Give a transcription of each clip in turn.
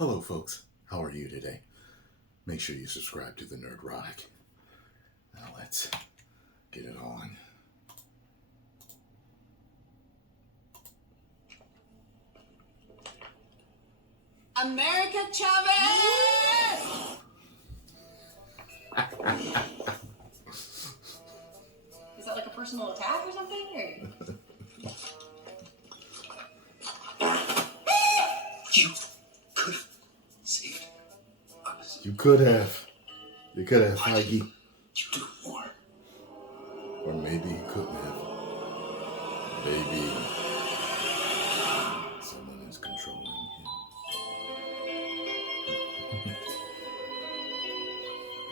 Hello, folks. How are you today? Make sure you subscribe to the Nerdrotic. Now let's get it on. America Chavez! Is that like a personal attack or something? You could have saved us. You could have. You could have, Heige. You do more. Or maybe you couldn't have. Maybe someone is controlling him.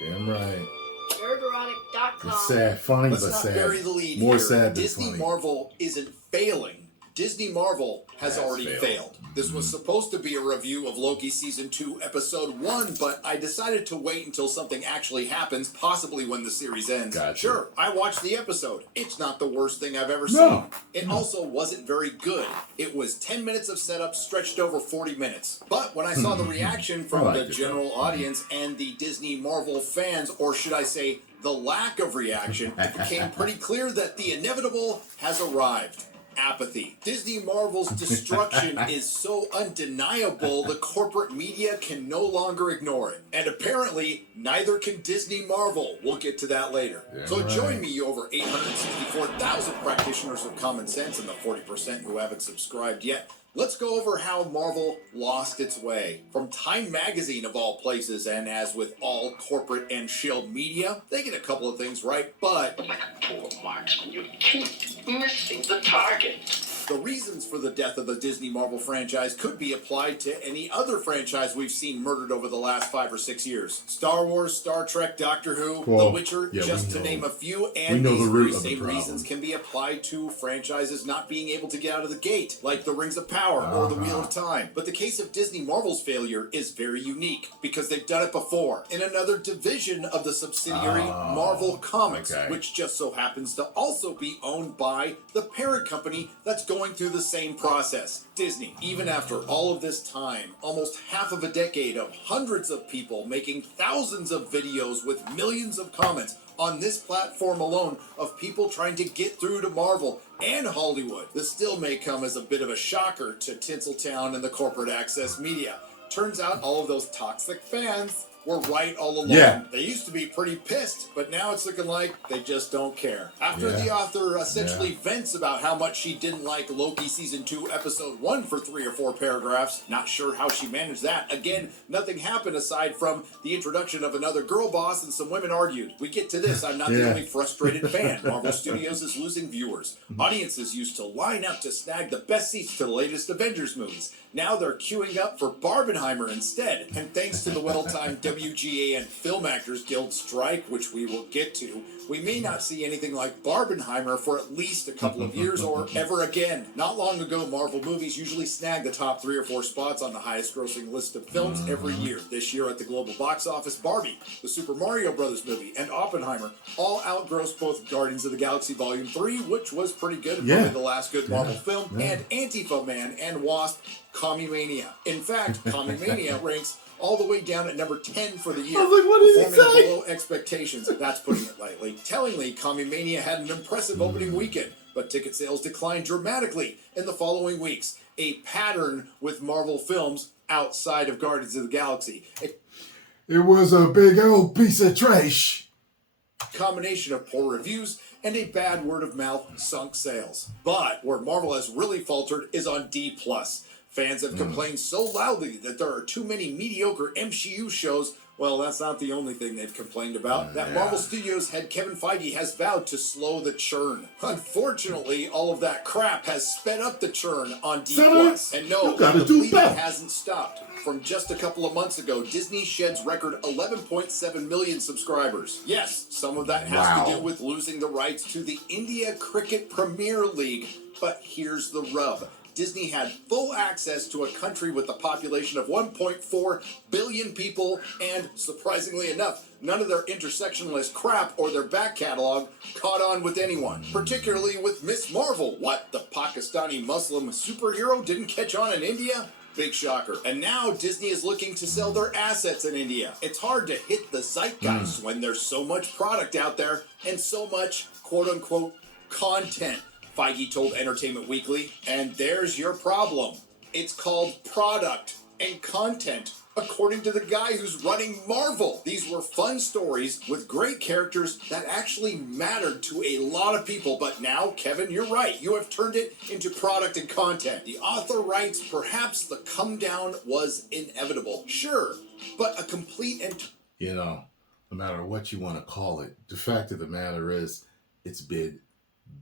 Damn right. Nerdrotic.com. It's sad. Funny, Let's but not sad. bury the lead More here. sad than Disney funny. Marvel isn't failing. Disney Marvel has Has already failed. This was supposed to be a review of Loki Season 2, Episode 1, but I decided to wait until something actually happens, possibly when the series ends. Gotcha. Sure, I watched the episode. It's not the worst thing I've ever No. seen. It also wasn't very good. It was 10 minutes of setup stretched over 40 minutes. But when I saw the reaction from liked the it, general audience and the Disney Marvel fans, or should I say, the lack of reaction, it became pretty clear that the inevitable has arrived. Apathy. Disney Marvel's destruction is so undeniable the corporate media can no longer ignore it. And apparently, neither can Disney Marvel. We'll get to that later. Yeah, So right. join me, over 864,000 practitioners of common sense and the 40% who haven't subscribed yet. Let's go over how Marvel lost its way. From Time Magazine, of all places, and as with all corporate and shill media, they get a couple of things right, but Like a poor marksman, you keep missing the target. the reasons for the death of the Disney Marvel franchise could be applied to any other franchise we've seen murdered over the last 5 or 6 years. Star Wars, Star Trek, Doctor Who, Well, The Witcher, yeah, just we to know. name a few, We and know these the root very of the same problem. reasons can be applied to franchises not being able to get out of the gate, like The Rings of Power or The Wheel of Time. But the case of Disney Marvel's failure is very unique, because they've done it before, in another division of the subsidiary Marvel Comics, okay. which just so happens to also be owned by the parent company that's going through the same process, Disney. Even after all of this time, almost half of a decade of hundreds of people making thousands of videos with millions of comments on this platform alone of people trying to get through to Marvel and Hollywood, this still may come as a bit of a shocker to Tinseltown and the corporate access media. Turns out all of those toxic fans were right all along. Yeah. They used to be pretty pissed, but now it's looking like they just don't care. After Yeah. the author essentially vents about how much she didn't like Loki Season 2, Episode 1 for 3 or 4 paragraphs, not sure how she managed that. Again, nothing happened aside from the introduction of another girl boss and some women argued. We get to this, I'm not the Yeah. only frustrated fan. Marvel Studios is losing viewers. Audiences used to line up to snag the best seats to the latest Avengers movies. Now they're queuing up for Barbenheimer instead. And thanks to the well-timed WGA and Film Actors Guild strike, which we will get to, we may not see anything like Barbenheimer for at least a couple of years or ever again. Not long ago, Marvel movies usually snagged the top 3 or 4 spots on the highest grossing list of films every year. This year at the global box office, Barbie, the Super Mario Brothers movie, and Oppenheimer all outgrossed both Guardians of the Galaxy Volume 3, which was pretty good, Yeah. probably the last good Marvel film, and Antifa Man and Wasp, Commie-Mania. In fact, Commie-Mania ranks all the way down at number 10 for the year. I was like, what did he performing say? below expectations. That's putting it lightly. Tellingly, Commie-Mania had an impressive opening weekend, but ticket sales declined dramatically in the following weeks. A pattern with Marvel films outside of Guardians of the Galaxy. It was a big old piece of trash. Combination of poor reviews and a bad word of mouth sunk sales. But where Marvel has really faltered is on D+. Fans have complained so loudly that there are too many mediocre MCU shows. Well, that's not the only thing they've complained about. That Marvel Studios head Kevin Feige has vowed to slow the churn. Unfortunately, all of that crap has sped up the churn on D+. And no, You gotta the do bleeding better. hasn't stopped. From just a couple of months ago, Disney sheds record 11.7 million subscribers. Yes, some of that has to do with losing the rights to the India Cricket Premier League. But here's the rub. Disney had full access to a country with a population of 1.4 billion people, and surprisingly enough, none of their intersectionalist crap or their back catalog caught on with anyone, particularly with Miss Marvel. What, the Pakistani Muslim superhero didn't catch on in India? Big shocker. And now Disney is looking to sell their assets in India. It's hard to hit the zeitgeist when there's so much product out there and so much quote-unquote content, Feige told Entertainment Weekly. And there's your problem. It's called product and content, according to the guy who's running Marvel. These were fun stories with great characters that actually mattered to a lot of people. But now, Kevin, you're right. You have turned it into product and content. The author writes, perhaps the come down was inevitable. Sure, but a complete and... You know, no matter what you want to call it, the fact of the matter is, it's been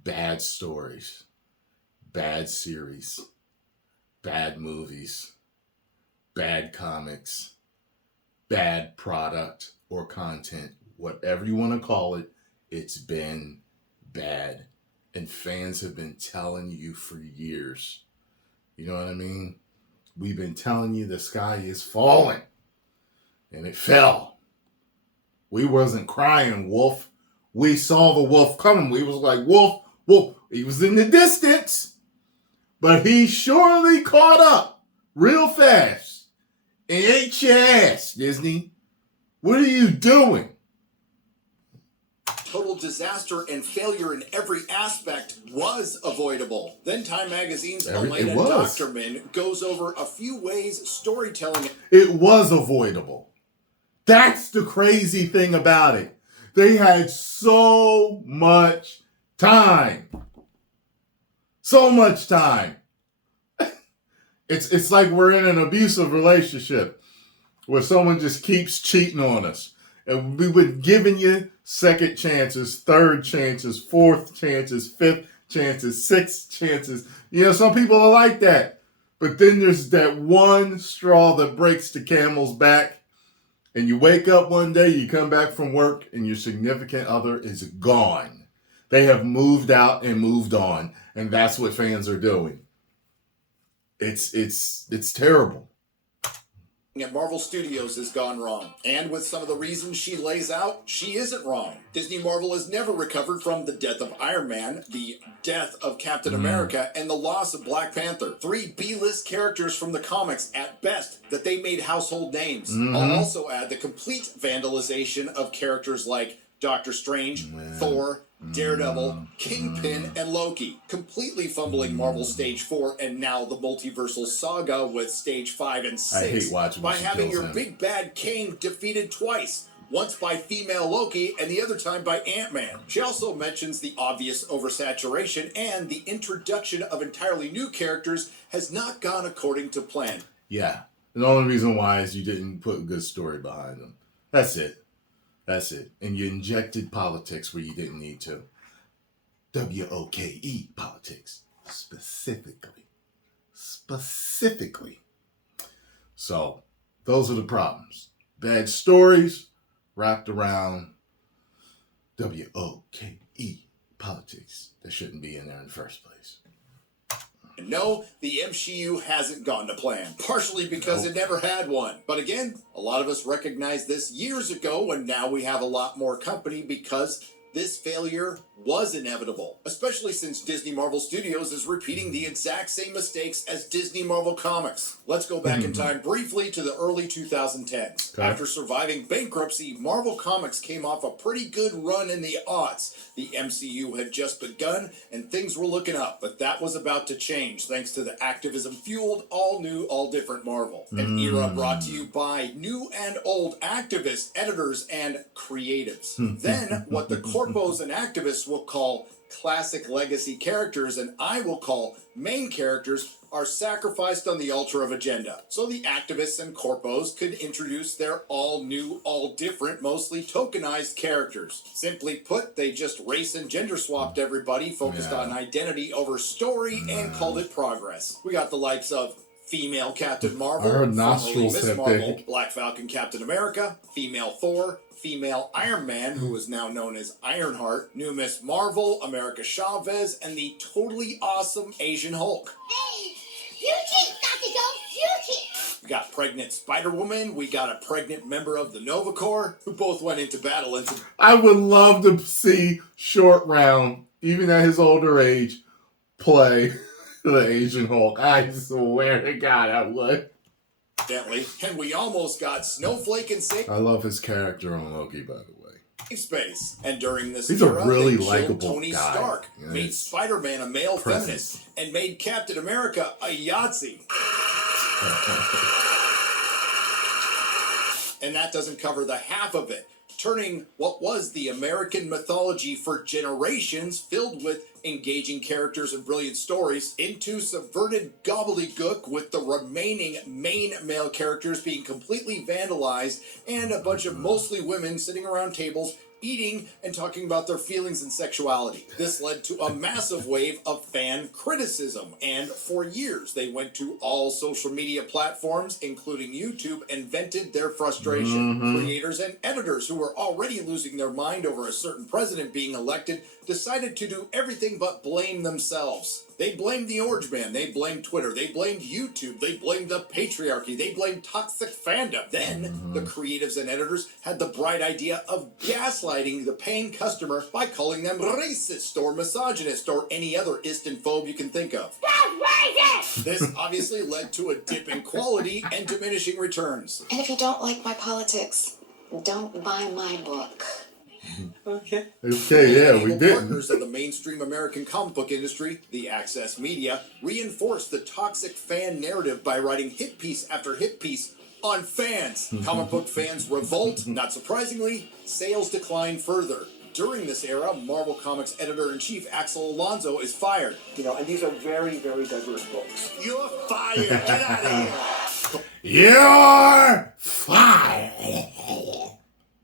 bad stories, bad series, bad movies, bad comics, bad product or content, whatever you want to call it, it's been bad. And fans have been telling you for years. You know what I mean? We've been telling you the sky is falling. And it fell. We wasn't crying, wolf. We saw the wolf coming. We was like, wolf, wolf. He was in the distance. But he surely caught up real fast. And ate your ass, Disney. What are you doing? Total disaster and failure in every aspect was avoidable. Then Time Magazine's Elena Doctorman goes over a few ways storytelling... It was avoidable. That's the crazy thing about it. They had so much time. So much time. It's like we're in an abusive relationship where someone just keeps cheating on us. And we were giving you second chances, third chances, fourth chances, fifth chances, sixth chances. You know, some people are like that. But then there's that one straw that breaks the camel's back. And you wake up one day, you come back from work, and your significant other is gone. They have moved out and moved on. And that's what fans are doing. It's terrible. At Marvel Studios has gone wrong. And with some of the reasons she lays out, she isn't wrong. Disney Marvel has never recovered from the death of Iron Man, the death of Captain America, and the loss of Black Panther. 3 B-list characters from the comics at best that they made household names. I'll also add the complete vandalization of characters like Doctor Strange, Thor, Daredevil, Kingpin, and Loki, completely fumbling Marvel Stage 4 and now the multiversal saga with Stage 5 and 6 I hate watching by having your big bad Kang defeated twice, once by female Loki and the other time by Ant-Man. She also mentions the obvious oversaturation and the introduction of entirely new characters has not gone according to plan. Yeah, the only reason why is you didn't put a good story behind them. That's it. That's it. And you injected politics where you didn't need to. WOKE politics. Specifically. So, those are the problems. Bad stories wrapped around WOKE politics that shouldn't be in there in the first place. No, the MCU hasn't gone to plan, partially because it never had one. But again, a lot of us recognized this years ago, and now we have a lot more company because this failure was inevitable, especially since Disney Marvel Studios is repeating the exact same mistakes as Disney Marvel Comics. Let's go back in time briefly to the early 2010s. Okay. After surviving bankruptcy, Marvel Comics came off a pretty good run in the aughts. The MCU had just begun, and things were looking up, but that was about to change thanks to the activism-fueled, all-new, all-different Marvel. An era brought to you by new and old activists, editors, and creatives. Then, what the corpos and activists will call classic legacy characters, and I will call main characters, are sacrificed on the altar of agenda. So the activists and corpos could introduce their all-new, all-different, mostly tokenized characters. Simply put, they just race and gender swapped everybody, focused on identity over story, and called it progress. We got the likes of female Captain Marvel, her nostrils Miss Marvel, Black Falcon Captain America, female Thor, female Iron Man, who is now known as Ironheart, new Miss Marvel, America Chavez, and the totally awesome Asian Hulk. Hey, beauty, Dr. Jones, beauty. We got pregnant Spider-Woman, we got a pregnant member of the Nova Corps, who both went into battle. I would love to see Short Round, even at his older age, play The Asian Hulk. I swear to God, I would. And we almost got Snowflake and Safe I love his character on Loki, by the way. Space. And during this He's a era, really they killed likable Tony guy. Stark, Yeah, made it's Spider-Man a male presence. feminist, and made Captain America a Yahtzee. And that doesn't cover the half of it, turning what was the American mythology for generations, filled with engaging characters and brilliant stories, into subverted gobbledygook, with the remaining main male characters being completely vandalized and a bunch of mostly women sitting around tables eating and talking about their feelings and sexuality. This led to a massive wave of fan criticism, and for years they went to all social media platforms, including YouTube, and vented their frustration. Creators and editors who were already losing their mind over a certain president being elected decided to do everything but blame themselves. They blamed the Orange Man, they blamed Twitter, they blamed YouTube, they blamed the patriarchy, they blamed toxic fandom. Then, the creatives and editors had the bright idea of gaslighting the paying customer by calling them racist or misogynist or any other ist and phobe you can think of. That's racist! This obviously led to a dip in quality and diminishing returns. And if you don't like my politics, don't buy my book. Okay, yeah, we Able did. Partners of the mainstream American comic book industry, the Access Media, reinforced the toxic fan narrative by writing hit piece after hit piece on fans. Comic book fans revolt. Not surprisingly, sales decline further. During this era, Marvel Comics editor-in-chief Axel Alonso is fired. And these are very, very diverse books. You're fired! Get out of here! You're fired.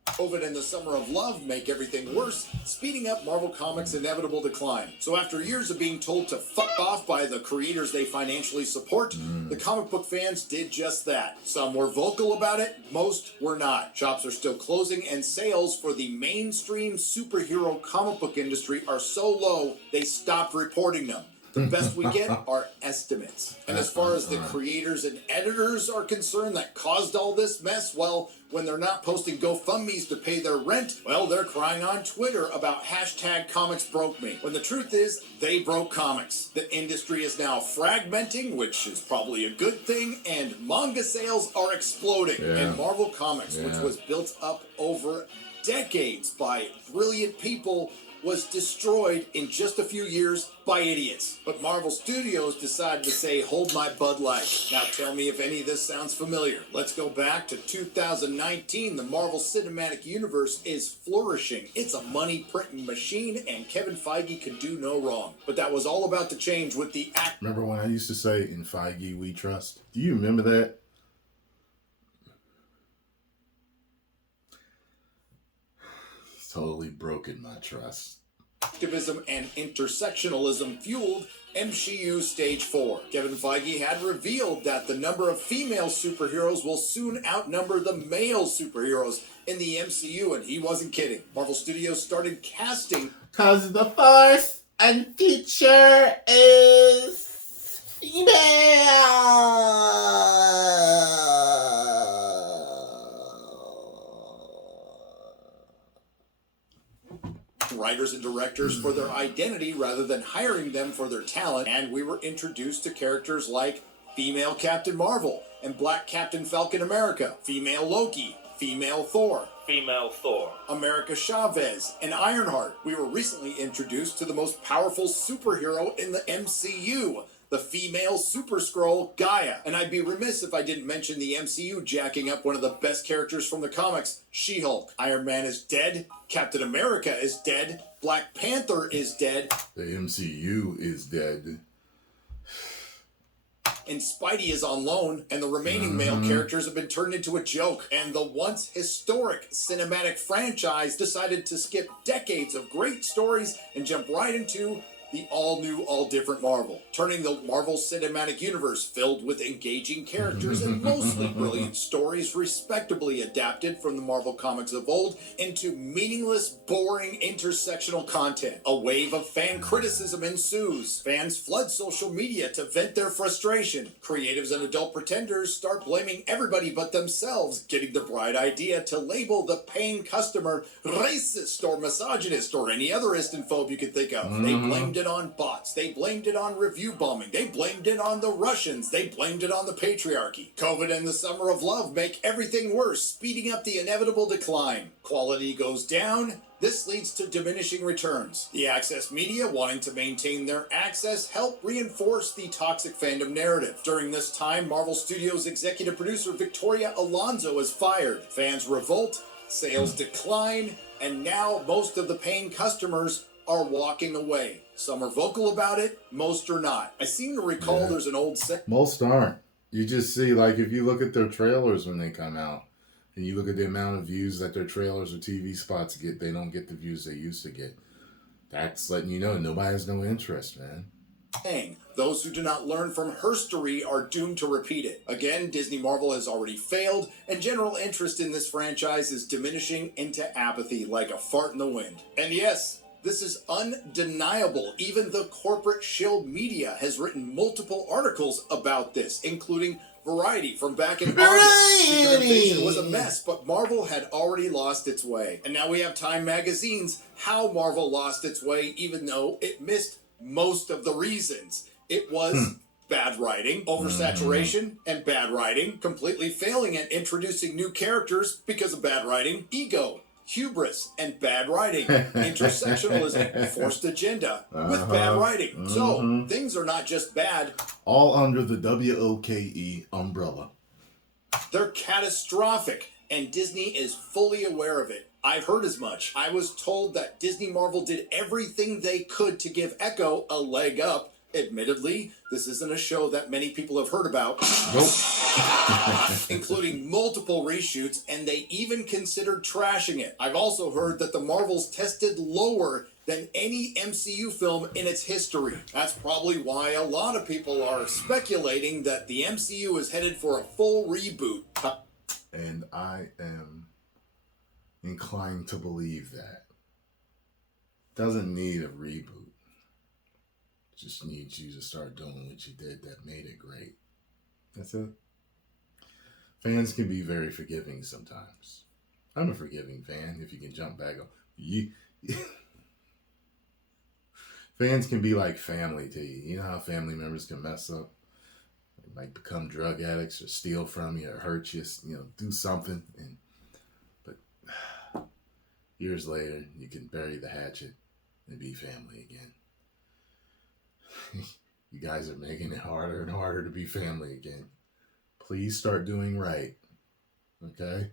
COVID and the Summer of Love make everything worse, speeding up Marvel Comics' inevitable decline. So after years of being told to fuck off by the creators they financially support, the comic book fans did just that. Some were vocal about it, most were not. Shops are still closing, and sales for the mainstream superhero comic book industry are so low, they stopped reporting them. The best we get are estimates. And as far as the creators and editors are concerned that caused all this mess, well, when they're not posting GoFundMes to pay their rent, well, they're crying on Twitter about #ComicsBrokeMe. When the truth is, they broke comics. The industry is now fragmenting, which is probably a good thing, and manga sales are exploding. Yeah. And Marvel Comics, which Yeah. was built up over decades by brilliant people, was destroyed in just a few years by idiots. But Marvel Studios decided to say, hold my Bud Light. Now tell me if any of this sounds familiar. Let's go back to 2019. The Marvel Cinematic Universe is flourishing. It's a money printing machine, and Kevin Feige could do no wrong. But that was all about to change with the Remember when I used to say, in Feige we trust? Do you remember that? It's totally broken my trust. activism and intersectionalism fueled MCU Stage 4. Kevin Feige had revealed that the number of female superheroes will soon outnumber the male superheroes in the MCU, and he wasn't kidding. Marvel Studios started casting Cause the force and future is writers and directors for their identity rather than hiring them for their talent, and we were introduced to characters like female Captain Marvel and Black Captain Falcon America, female Loki, female Thor, America Chavez, and Ironheart. We were recently introduced to the most powerful superhero in the MCU, the female Super Skrull Gaia. And I'd be remiss if I didn't mention the MCU jacking up one of the best characters from the comics, She-Hulk. Iron Man is dead, Captain America is dead, Black Panther is dead, The MCU is dead. and Spidey is on loan, and the remaining male characters have been turned into a joke. And the once historic cinematic franchise decided to skip decades of great stories and jump right into the all-new, all-different Marvel, turning the Marvel Cinematic Universe, filled with engaging characters and mostly brilliant stories respectably adapted from the Marvel comics of old, into meaningless, boring, intersectional content. A wave of fan criticism ensues. Fans flood social media to vent their frustration. Creatives and adult pretenders start blaming everybody but themselves, getting the bright idea to label the paying customer racist or misogynist or any other ist and phobe you could think of. They blamed it on bots. They blamed it on review bombing. They blamed it on the Russians. They blamed it on the patriarchy. COVID and the summer of love make everything worse, speeding up the inevitable decline. Quality goes down. This leads to diminishing returns. The access media, wanting to maintain their access, help reinforce the toxic fandom narrative. During this time, Marvel Studios executive producer Victoria Alonso is fired. Fans revolt, sales decline, and now most of the paying customers are walking away. Some are vocal about it, most are not. I seem to recall there's an old Most aren't. You just see, like, if you look at their trailers when they come out, and you look at the amount of views that their trailers or TV spots get, they don't get the views they used to get. That's letting you know nobody has no interest, man. Those who do not learn from herstory are doomed to repeat it. Again, Disney Marvel has already failed, and general interest in this franchise is diminishing into apathy like a fart in the wind. And yes, this is undeniable. Even the corporate shill media has written multiple articles about this, including Variety from back in August. Secret Invasion was a mess, but Marvel had already lost its way. And now we have Time Magazine's How Marvel Lost Its Way, even though it missed most of the reasons. It was bad writing, oversaturation, and bad writing, completely failing at introducing new characters because of bad writing, ego, hubris, and bad writing, intersectionalism, forced agenda, with bad writing. So, things are not just bad. All under the WOKE umbrella. They're catastrophic, and Disney is fully aware of it. I've heard as much. I was told that Disney Marvel did everything they could to give Echo a leg up. Admittedly, this isn't a show that many people have heard about. Nope. Including multiple reshoots, and they even considered trashing it. I've also heard that the Marvels tested lower than any MCU film in its history. That's probably why a lot of people are speculating that the MCU is headed for a full reboot. And I am inclined to believe that. Doesn't need a reboot. Just needs you to start doing what you did that made it great. That's it. Fans can be very forgiving sometimes. I'm a forgiving fan, if you can jump back on. Fans can be like family to you. You know how family members can mess up? They might become drug addicts or steal from you or hurt you, do something. But years later, you can bury the hatchet and be family again. You guys are making it harder and harder to be family again. Please start doing right. Okay?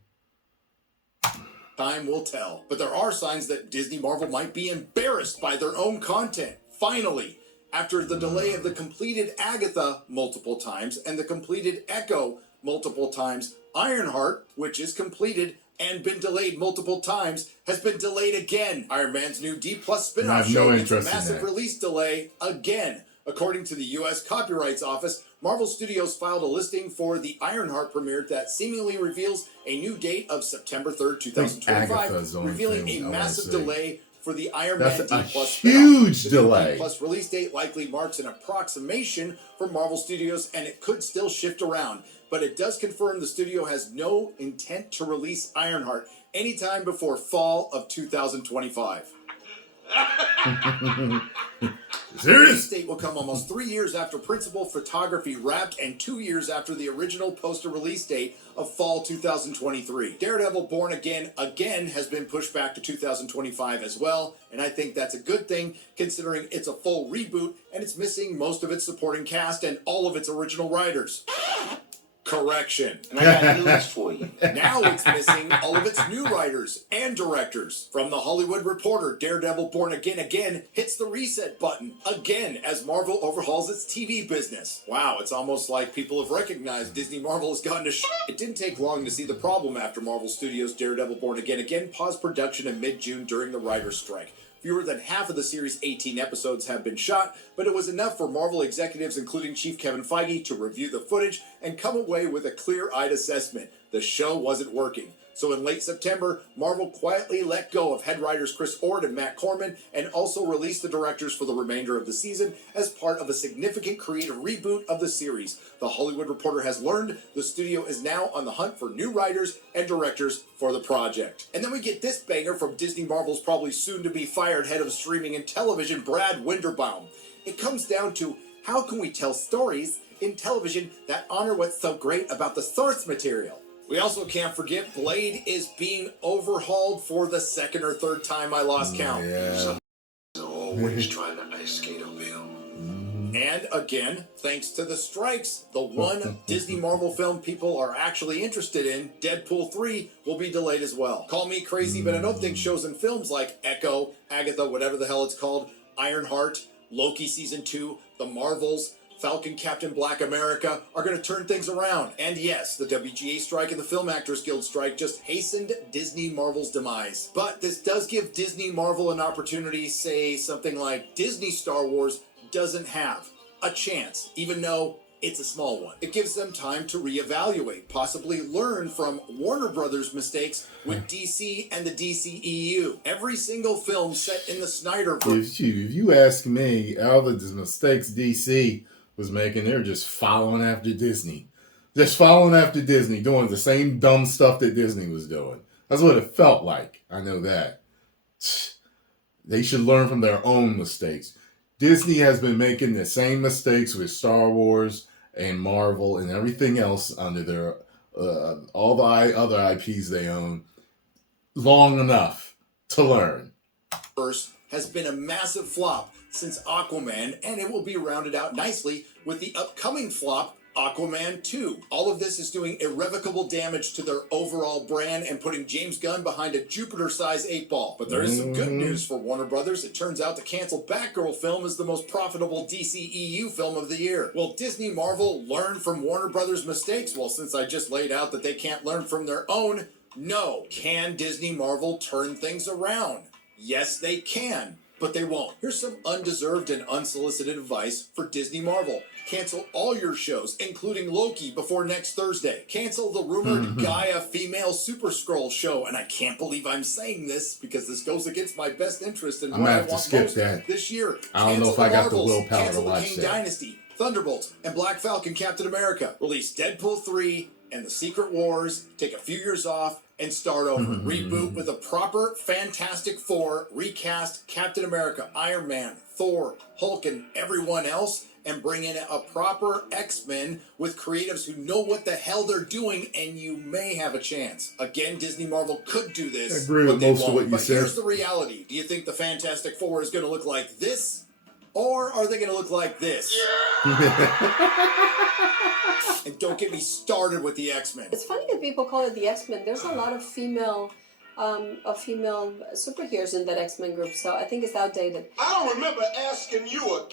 Time will tell. But there are signs that Disney Marvel might be embarrassed by their own content. Finally, after the delay of the completed Agatha multiple times and the completed Echo multiple times, Ironheart, which is completed and been delayed multiple times, has been delayed again. Iron Man's new D+ spin-off show gets a massive release delay again. According to the U.S. Copyrights Office, Marvel Studios filed a listing for the Ironheart premiere that seemingly reveals a new date of September 3rd, 2025, revealing a massive delay for the Iron Man D+ huge delay. The D+ release date likely marks an approximation for Marvel Studios, and it could still shift around. But it does confirm the studio has no intent to release Ironheart anytime before fall of 2025. Serious? The date will come almost 3 years after principal photography wrapped and 2 years after the original poster release date of fall 2023. Daredevil Born Again has been pushed back to 2025 as well, and I think that's a good thing considering it's a full reboot and it's missing most of its supporting cast and all of its original writers. Correction. And I got news for you. Now it's missing all of its new writers and directors. From The Hollywood Reporter, Daredevil Born Again hits the reset button again as Marvel overhauls its TV business. Wow, it's almost like people have recognized Disney Marvel has gone to shit. It didn't take long to see the problem after Marvel Studios' Daredevil Born Again paused production in mid-June during the writer's strike. Fewer than half of the series' 18 episodes have been shot, but it was enough for Marvel executives, including Chief Kevin Feige, to review the footage and come away with a clear-eyed assessment. The show wasn't working. So in late September, Marvel quietly let go of head writers Chris Ord and Matt Corman and also released the directors for the remainder of the season as part of a significant creative reboot of the series. The Hollywood Reporter has learned the studio is now on the hunt for new writers and directors for the project. And then we get this banger from Disney Marvel's probably soon-to-be fired head of streaming and television, Brad Winderbaum. It comes down to how can we tell stories in television that honor what's so great about the source material? We also can't forget Blade is being overhauled for the second or third time. I lost count. Yeah. Always trying to ice skate uphill. And again, thanks to the strikes, the one Disney Marvel film people are actually interested in, Deadpool 3, will be delayed as well. Call me crazy, but I don't think shows and films like Echo, Agatha, whatever the hell it's called, Ironheart, Loki Season 2, The Marvels, Falcon, Captain Black America are going to turn things around. And yes, the WGA strike and the Film Actors Guild strike just hastened Disney Marvel's demise. But this does give Disney Marvel an opportunity, say something like Disney Star Wars doesn't have a chance, even though it's a small one. It gives them time to reevaluate, possibly learn from Warner Brothers' mistakes with DC and the DCEU. Every single film set in the Snyderverse. If you ask me, all the mistakes DC was making, they're just following after Disney. Just following after Disney, doing the same dumb stuff that Disney was doing. That's what it felt like. I know that. They should learn from their own mistakes. Disney has been making the same mistakes with Star Wars and Marvel and everything else under their all the other IPs they own long enough to learn. Has been a massive flop since Aquaman, and it will be rounded out nicely with the upcoming flop, Aquaman 2. All of this is doing irrevocable damage to their overall brand and putting James Gunn behind a Jupiter-sized 8-ball. But there is some good news for Warner Brothers. It turns out the canceled Batgirl film is the most profitable DCEU film of the year. Will Disney Marvel learn from Warner Brothers' mistakes? Well, since I just laid out that they can't learn from their own, no. Can Disney Marvel turn things around? Yes, they can, but they won't. Here's some undeserved and unsolicited advice for Disney Marvel. Cancel all your shows, including Loki, before next Thursday. Cancel the rumored Gaia female Super Skrull show. And I can't believe I'm saying this because this goes against my best interest in what I want most this year. I don't know if I got the willpower Cancel to the watch King that. Dynasty, Thunderbolts, and Black Falcon Captain America. Release Deadpool 3 and the Secret Wars. Take a few years off and start over. Reboot with a proper Fantastic Four, recast Captain America, Iron Man, Thor, Hulk, and everyone else, and bring in a proper X-Men with creatives who know what the hell they're doing, and you may have a chance. Again, Disney Marvel could do this. I agree with most of what you said. Here's the reality. Do you think the Fantastic Four is going to look like this? Or are they going to look like this? And don't get me started with the X-Men. It's funny that people call it the X-Men. There's a lot of female superheroes in that X-Men group, so I think it's outdated. I don't remember asking you a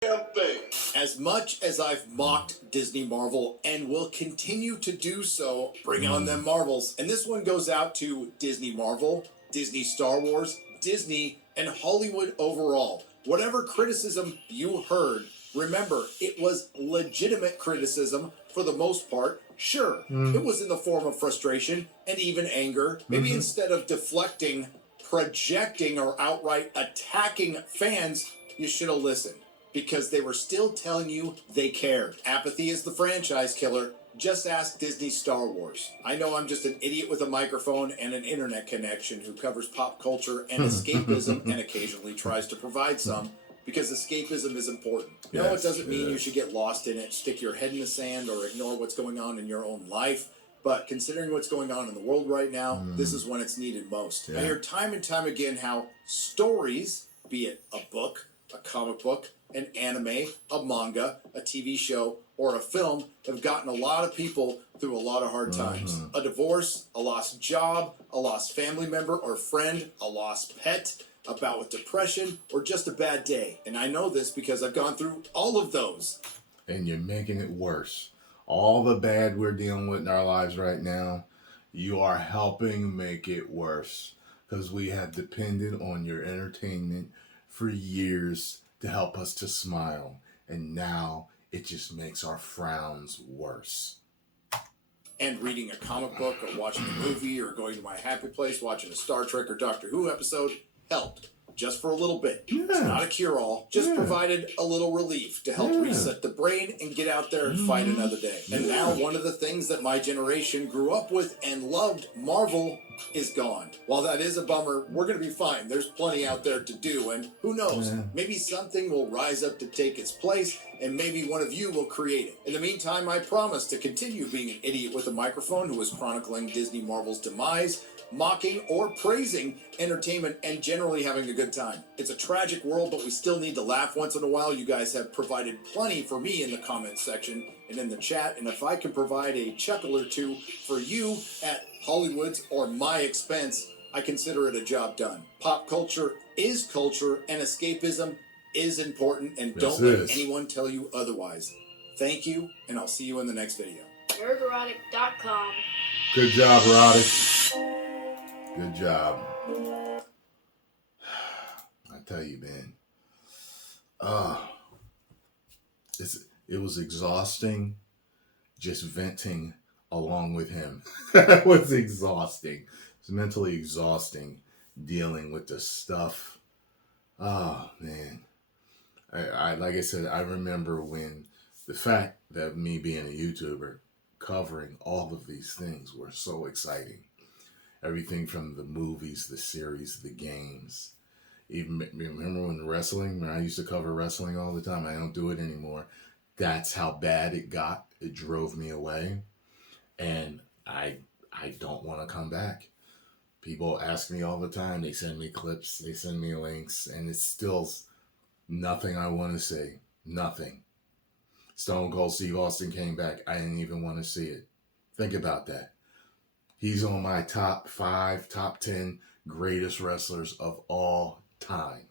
damn thing. As much as I've mocked Disney Marvel and will continue to do so, bring on them Marvels. And this one goes out to Disney Marvel, Disney Star Wars, Disney, and Hollywood overall. Whatever criticism you heard, remember, it was legitimate criticism for the most part. Sure, it was in the form of frustration and even anger. Maybe instead of deflecting, projecting, or outright attacking fans, you should have listened. Because they were still telling you they cared. Apathy is the franchise killer. Just ask Disney Star Wars. I know I'm just an idiot with a microphone and an internet connection who covers pop culture and escapism and occasionally tries to provide some, because escapism is important. No, it doesn't mean you should get lost in it, stick your head in the sand, or ignore what's going on in your own life. But considering what's going on in the world right now, this is when it's needed most. I hear time and time again how stories, be it a book, a comic book, an anime, a manga, a TV show, or a film, have gotten a lot of people through a lot of hard times. A divorce, a lost job, a lost family member or friend, a lost pet, a bout with depression, or just a bad day. And I know this because I've gone through all of those. And you're making it worse. All the bad we're dealing with in our lives right now, you are helping make it worse. Because we have depended on your entertainment for years to help us to smile. And now it just makes our frowns worse. And reading a comic book or watching a movie or going to my happy place, watching a Star Trek or Doctor Who episode helped. Just for a little bit. Yeah. It's not a cure-all. Just Yeah. provided a little relief to help Yeah. reset the brain and get out there and fight another day. And now one of the things that my generation grew up with and loved, Marvel, is gone. While that is a bummer, we're going to be fine. There's plenty out there to do. And who knows? Yeah. Maybe something will rise up to take its place and maybe one of you will create it. In the meantime, I promise to continue being an idiot with a microphone who is chronicling Disney Marvel's demise, mocking or praising entertainment, and generally having a good time. It's a tragic world, but we still need to laugh once in a while. You guys have provided plenty for me in the comments section and in the chat, and if I can provide a chuckle or two for you at Hollywood's or my expense, I consider it a job done. Pop culture is culture, and escapism is important, and Yes, don't it let is. anyone tell you otherwise. Thank you, and I'll see you in the next video. nerdrotic.com. Good job, Roddy. Good job. I tell you, man. It was exhausting just venting along with him. It was exhausting. It's mentally exhausting dealing with the stuff. Oh, man. I like I said, I remember when the fact that me being a YouTuber covering all of these things were so exciting. Everything from the movies, the series, the games. Even remember when I used to cover wrestling all the time. I don't do it anymore. That's how bad it got. It drove me away. And I don't want to come back. People ask me all the time. They send me clips. They send me links. And it's still nothing I want to see. Nothing. Stone Cold Steve Austin came back. I didn't even want to see it. Think about that. He's on my top 5, top 10 greatest wrestlers of all time.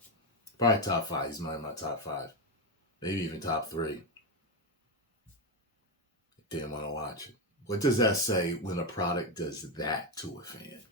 Probably top 5. He's my top 5. Maybe even top 3. Didn't want to watch it. What does that say when a product does that to a fan?